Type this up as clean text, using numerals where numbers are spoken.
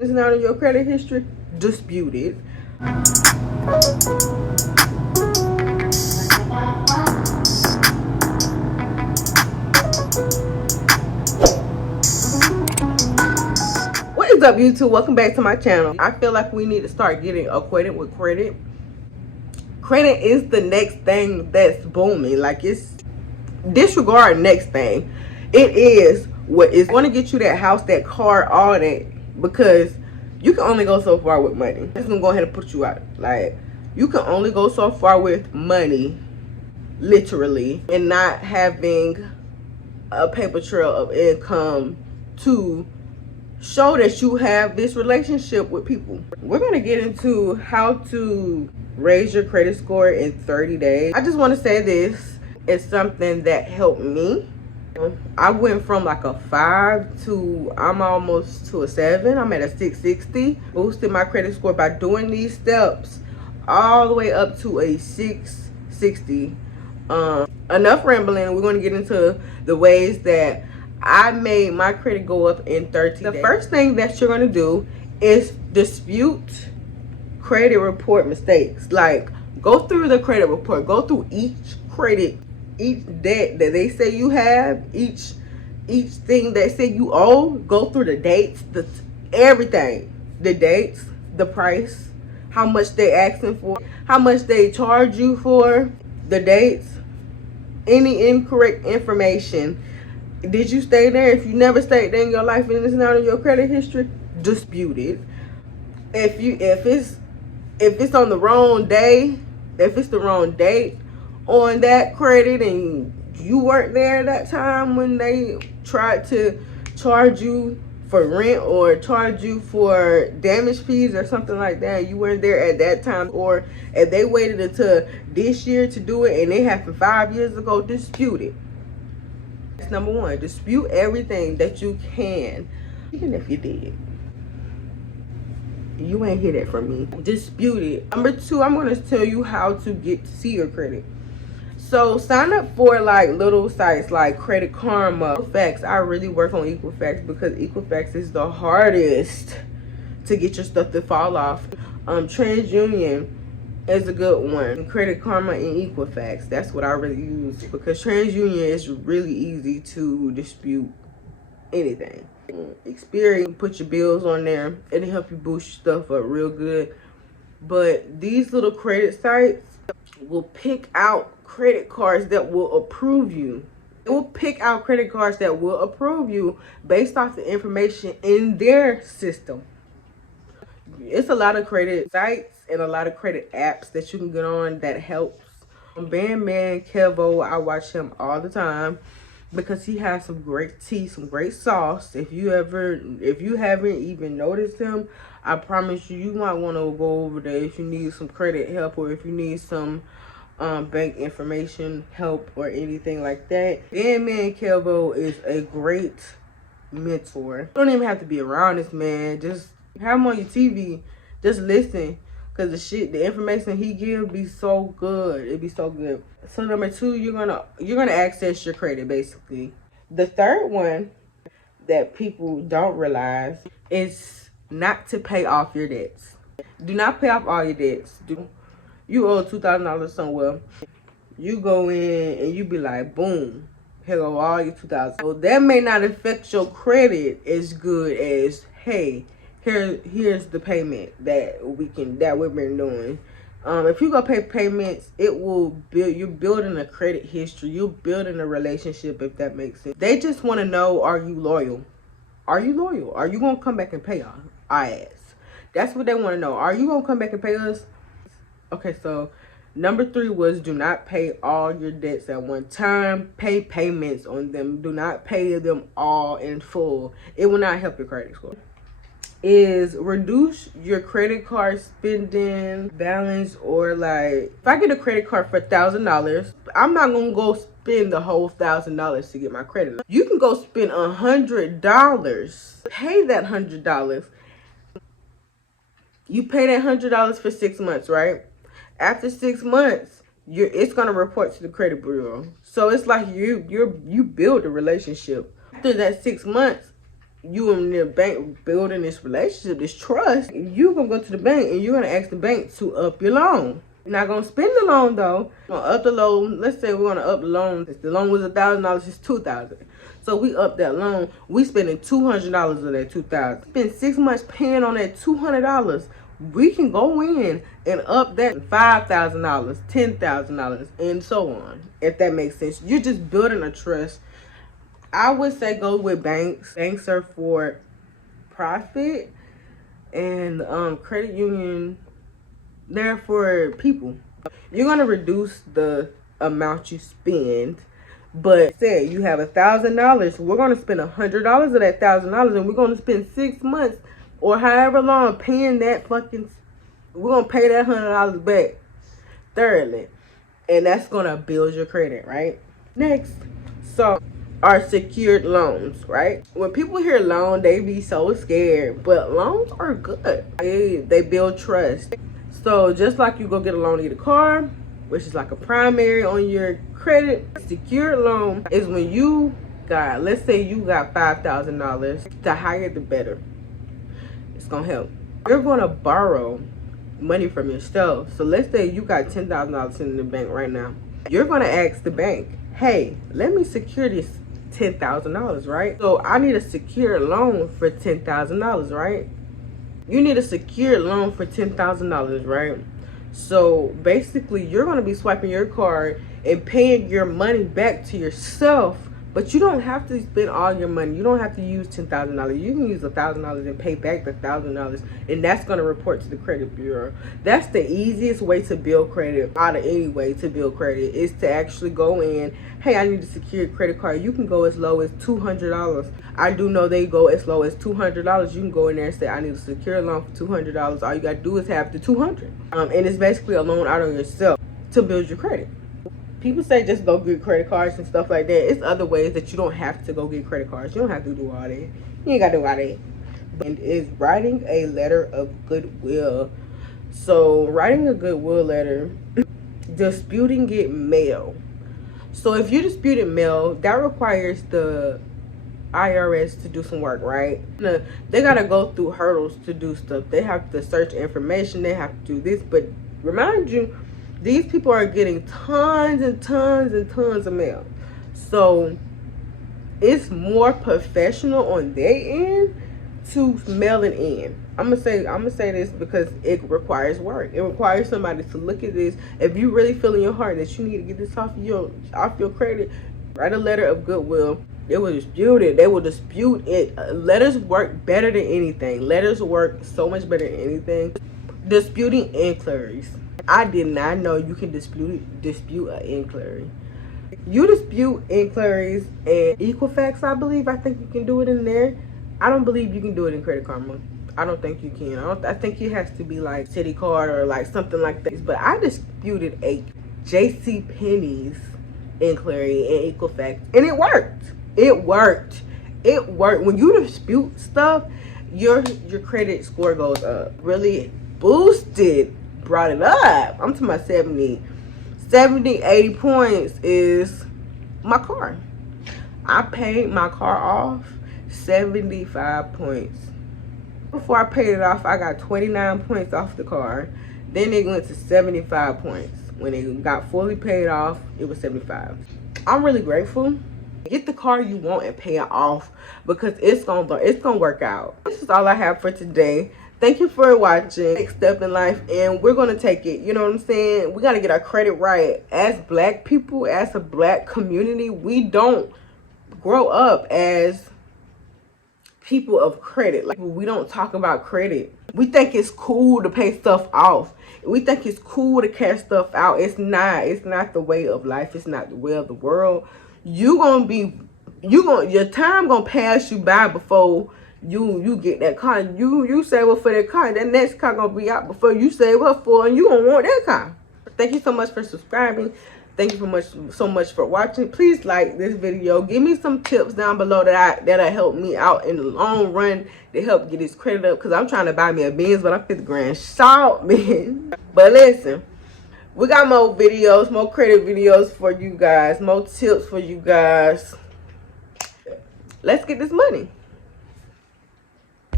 It's not in your credit history, dispute it. What is up, YouTube? Welcome back to my channel. I feel like we need to start getting acquainted with credit. Credit is the next thing that's booming. Like, it's disregard next thing. It is what is going to get you that house, that car, all that, because you can only go so far with money. It's gonna go ahead and put you out. Like, you can only go so far with money, literally, and not having a paper trail of income to show that you have this relationship with people. We're going to get into how to raise your credit score in 30 days. I just want to say this is something that helped me. I went from like a 5 to I'm almost to a 7. I'm at a 660. Boosted my credit score by doing these steps all the way up to a 660. Enough rambling. We're going to get into the ways that I made my credit go up in 30 days. The first thing that you're going to do is dispute credit report mistakes. Like, go through the credit report. Go through each credit, each debt that they say you have, each thing they say you owe. Go through the dates, everything. The dates, the price, how much they asking for, how much they charge you for, the dates, any incorrect information. Did you stay there? If you never stayed there in your life and it's not in your credit history, dispute it. If it's on the wrong day, if it's the wrong date on that credit and you weren't there that time when they tried to charge you for rent or charge you for damage fees or something like that, you weren't there at that time, or if they waited until this year to do it and it happened 5 years ago, dispute it. That's number one. Dispute everything that you can, even if you did. You ain't hear that from me. Dispute it. Number two, I'm going to tell you how to get to see your credit. So sign up for like little sites like Credit Karma, Equifax. I really work on Equifax because Equifax is the hardest to get your stuff to fall off. TransUnion is a good one. Credit Karma and Equifax. That's what I really use because TransUnion is really easy to dispute anything. Experian, put your bills on there. It'll help you boost your stuff up real good. But these little credit sites will pick out credit cards that will approve you. It will pick out credit cards that will approve you based off the information in their system. It's a lot of credit sites and a lot of credit apps that you can get on that helps. Bandman Kevo, I watch him all the time because he has some great tea, some great sauce. If you haven't even noticed him, I promise you might want to go over there if you need some credit help or if you need some bank information help or anything like that. Bandman Kevo is a great mentor. You don't even have to be around this man. Just have him on your TV. Just listen. Cause the information he gives be so good. It be so good. So number two, you're gonna access your credit basically. The third one that people don't realize is not to pay off your debts. Do not pay off all your debts. You owe $2,000 somewhere. You go in and you be like, boom, here go all your $2,000. So that may not affect your credit as good as, hey, here's the payment that we've been doing. If you go pay payments, it will build. You're building a credit history. You're building a relationship, if that makes sense. They just want to know: are you loyal? Are you loyal? Are you gonna come back and pay our ass? That's what they want to know. Are you gonna come back and pay us? Okay, so number 3 was do not pay all your debts at one time. Pay payments on them. Do not pay them all in full. It will not help your credit score. Is reduce your credit card spending balance, or like if I get a credit card for $1,000, I'm not gonna go spend the whole $1,000 to get my credit. You can go spend $100, pay that $100. You pay that $100 for 6 months, right? After 6 months, it's gonna report to the credit bureau. So it's like you build a relationship. After that 6 months, you and the bank building this relationship, this trust, you gonna go to the bank and you're gonna ask the bank to up your loan. You're not gonna spend the loan though. We're gonna up the loan. Let's say we're gonna up the loan. If the loan was $1,000, it's $2,000. So we up that loan. We spending $200 of that $2,000. Spend 6 months paying on that $200. We can go in and up that $5,000, $10,000, and so on. If that makes sense, you're just building a trust. I would say go with banks. Banks are for profit, and credit union, they're for people. You're gonna reduce the amount you spend, but say you have $1,000, we're gonna spend $100 of that $1,000, and we're gonna spend 6 months or however long paying that fucking. We're gonna pay that $100 back thoroughly, and that's gonna build your credit, right? Next, so are secured loans, right? When people hear loan, they be so scared, but loans are good. They build trust. So just like you go get a loan to get a car, which is like a primary on your credit, secured loan is when you got, let's say you got $5,000. The higher the better. It's gonna help. You're gonna borrow money from yourself. So let's say you got $10,000 in the bank right now. You're gonna ask the bank, hey, let me secure this $10,000, right? So I need a secured loan for $10,000, right? You need a secured loan for $10,000, right? So basically, you're gonna be swiping your card and paying your money back to yourself. But you don't have to spend all your money. You don't have to use $10,000. You can use $1,000 and pay back the $1,000, and that's gonna report to the credit bureau. That's the easiest way to build credit out of any way to build credit, is to actually go in. Hey, I need a secured credit card. You can go as low as $200. I do know they go as low as $200. You can go in there and say, I need a secure loan for $200. All you gotta do is have the $200, and it's basically a loan out on yourself to build your credit. People say just go get credit cards and stuff like that. It's other ways that you don't have to go get credit cards. You don't have to do all that. You ain't got to do all that. And is writing a letter of goodwill. So writing a goodwill letter, disputing it mail. So if you dispute it mail, that requires the IRS to do some work, right? They got to go through hurdles to do stuff. They have to search information. They have to do this. But remind you, these people are getting tons and tons and tons of mail. So it's more professional on their end to mail it in. I'm gonna say this because it requires work. It requires somebody to look at this. If you really feel in your heart that you need to get this off your credit, write a letter of goodwill. They will dispute it. They will dispute it. Letters work better than anything. Letters work so much better than anything. Disputing inquiries. I did not know you can dispute an inquiry. You dispute inquiries and Equifax, I think you can do it in there. I don't believe you can do it in Credit Karma. I don't think you can. I think it has to be like City Card or like something like that. But I disputed a JC Penney's inquiry in Equifax, and it worked. It worked. When you dispute stuff, your credit score goes up. Really boosted. Brought it up. I'm talking about 70, 80 points is my car. I paid my car off 75 points. Before I paid it off, I got 29 points off the car. Then it went to 75 points. When it got fully paid off, it was 75. I'm really grateful. Get the car you want and pay it off, because it's gonna work out. This is all I have for today. Thank you for watching Next Step in Life, and we're going to take it. You know what I'm saying? We got to get our credit right. As black people, as a black community, we don't grow up as people of credit. Like, we don't talk about credit. We think it's cool to pay stuff off. We think it's cool to cash stuff out. It's not. It's not the way of life. It's not the way of the world. Your time going to pass you by before you get that car. You save up for that car, that next car gonna be out before you save up for, and you gonna want that car. Thank you so much for subscribing. Thank you so much for watching. Please like this video. Give me some tips down below that'll help me out in the long run to help get this credit up, because I'm trying to buy me a Benz, but I'm 50 grand short, man. But listen, we got more videos, more credit videos for you guys, more tips for you guys. Let's get this money.